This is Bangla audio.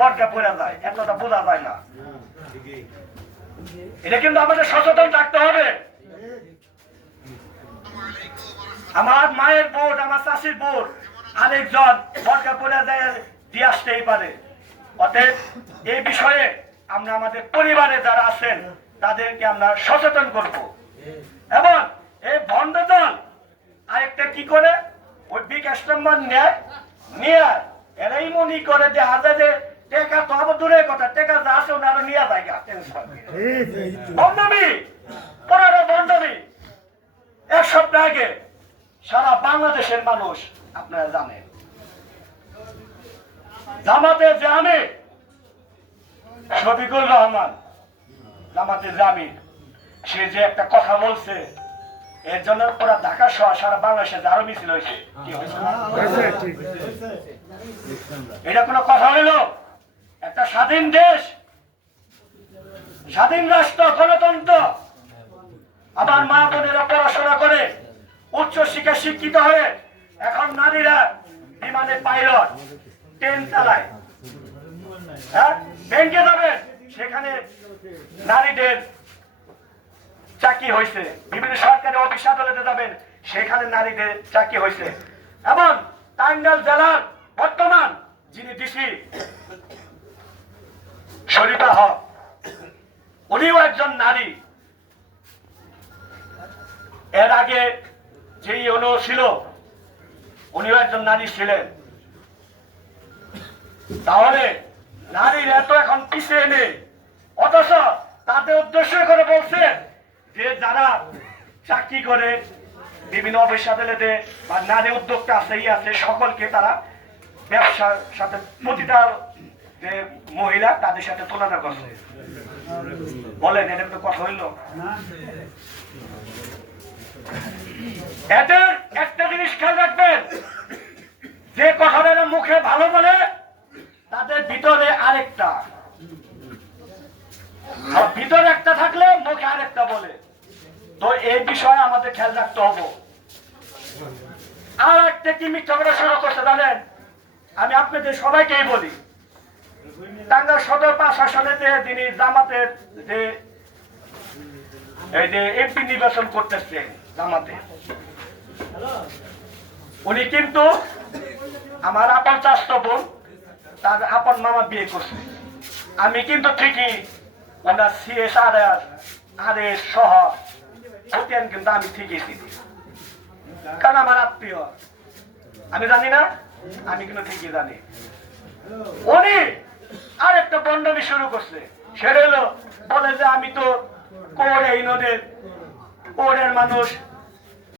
বটকা পড়ে যায়, এতটা বোঝা যায় না। এটা কিন্তু আমাদের সচেতন থাকতে হবে। আমার মায়ের বোট, আমার চাষির বোট আরেকজন বটকা পড়ে যায় দিয়ে আসতেই পারে। অতএব এই বিষয়ে আমরা আমাদের পরিবারে যারা আছেন তাদেরকে আমরা সচেতন করব। এবং এই ভণ্ড দল আরেকটা কি করে, ওই বিকাশ নম্বর নিয়ে এরাই মনে করে যে হাতে যে টেকা তো আবার দূরের কথা, টেকা যা আছে ওনারা নিয়ে যায় বন্ধমি, পনেরো বন্ধমি। এক সপ্তাহ আগে সারা বাংলাদেশের মানুষ আপনারা জানেন জামাতে জামি শফিকুর রহমান, জামাতে জামি, সে যে একটা কথা বলছে, এর জন্য পুরা ঢাকা সহ সারা বাংলাদেশে আরো মিছিল হয়েছে। এটা কোনো কথা হইল? একটা স্বাধীন দেশ, স্বাধীন রাষ্ট্র, গণতন্ত্র, আমার মা বোনেরা পড়াশোনা করে উচ্চ শিক্ষা শিক্ষিত হয়ে এখন নারীরা বিমানে পাইলট, ট্রেন চালায়, হ্যাঁ, ব্যাংকে যাবেন সেখানে নারীদের চাকরি হয়েছে, বিভিন্ন সরকারি অফিস আদালতে যাবেন সেখানে নারীদের চাকরি হয়েছে। এবং টাঙ্গাইল জেলার বর্তমান যিনি ডিসি শরীফা হক, উনিও একজন নারী। এর আগে যেই অনু ছিল উনিও একজন নারী ছিলেন। তাহলে নারীর এত এখন পিছিয়ে নেই, অথচ তাদের উদ্দেশ্য করে বলছে যে যারা চাকরি করে বিভিন্ন অফিস আদালতে বা নারী উদ্যোক্তা আছে আছে সকলকে তারা ব্যবসার সাথে প্রতিটা যে মহিলা তাদের সাথে তুলনা করছে। বলেন এটা তো কথা হইল? এদের একটা জিনিস খেয়াল রাখবেন, যে কথাটা মুখে ভালো বলে তাদের ভিতরে আরেকটা, আর ভিতরে একটা থাকলে মুখে আরেকটা বলে। তো এই বিষয়ে আমাদের খেয়াল রাখতে হবে। আর একটা কি মিথ্যা কথা শুরু করতে জানেন, আমি আপনাদের সবাইকেই বলি, টাঙ্গাইল সদর প্রশাসনেতে যিনি জামাতের যে এই যে এমপি নির্বাচন করতেছেন জামাতে, উনি কিন্তু আমার আপন চাচাতো বোন, তার আপন মামা বিয়ে করছে। আমি কিন্তু ঠিকই ওনার CSR আদেশ সহ ভোটেন কিন্তু আমি ঠিকই চিনি, কারণ আমার আত্মীয়। আমি জানি না, আমি কিন্তু ঠিকই জানি। উনি আর একটা বন্ডমি শুরু করছে, সেটা হলো বলে যে আমি তো কোরের মানুষ,